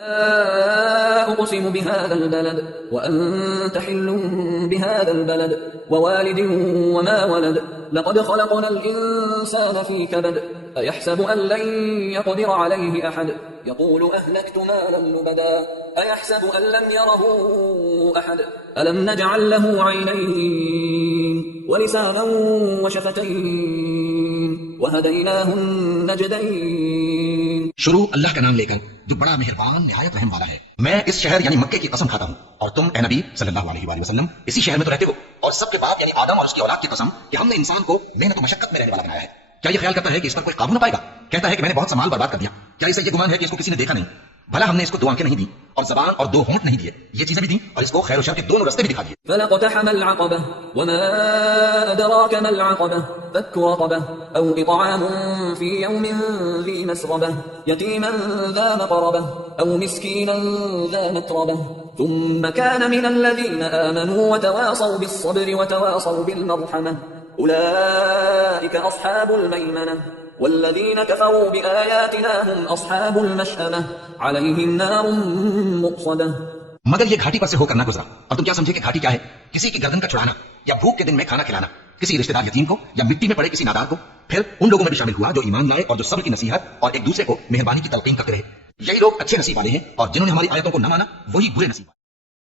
أقسم بهذا البلد وأنت حل بهذا البلد ووالد وما ولد لقد خلقنا الإنسان في كبد أيحسب أن لن يقدر عليه أحد يقول أهلكت مالا لبدا أيحسب أن لم يره أحد ألم نجعل له عينين ولسانا وشفتين وهديناه النجدين. شروع اللہ کا نام لے کر جو بڑا مہربان نہایت رحم والا ہے. میں اس شہر یعنی مکے کی قسم کھاتا ہوں اور تم اے نبی صلی اللہ علیہ وآلہ وسلم اسی شہر میں تو رہتے ہو، اور سب کے باپ یعنی آدم اور اس کی اولاد کی قسم کہ ہم نے انسان کو محنت و مشقت میں رہنے والا بنایا ہے. کیا یہ خیال کرتا ہے کہ اس پر کوئی قابو نہ پائے گا؟ کہتا ہے کہ میں نے بہت سا مال برباد کر دیا. کیا اسے یہ گمان ہے کہ اس کو کسی نے دیکھا نہیں؟ بھلا ہم نے اس کو 2 آنکھیں نہیں دی اور زبان اور 2 ہونٹ نہیں دیے، یہ چیزیں بھی دی اور اس کو خیر و شر کے دونوں راستے بھی دکھا دیے. فلقتحم العقبة وما أدراك ما العقبة فك رقبة أو إطعام في يوم ذي مسغبة يتيما ذا مقربة أو مسكينا ذا متربة ثم كان من الذين آمنوا وتواصوا بالصبر وتواصوا بالمرحمة أولئك أصحاب الميمنة والذين كفروا بآياتنا هم أصحاب المشأمة عليهم نار مؤصدة. مگر یہ گھاٹی پر سے ہو کر نہ گزرا، اور تم کیا سمجھے کہ گھاٹی کیا ہے؟ کسی کی گردن کا چھڑانا یا بھوک کے دن میں کھانا کھلانا، کسی رشتہ دار یتیم کو یا مٹی میں پڑے کسی نادار کو. پھر ان لوگوں میں بھی شامل ہوا جو ایمان لائے اور جو صبر کی نصیحت اور ایک دوسرے کو مہربانی کی تلقین کرتے رہے. یہی لوگ اچھے نصیب والے ہیں، اور جنہوں نے ہماری آیتوں کو نہ مانا وہی برے نصیب والے.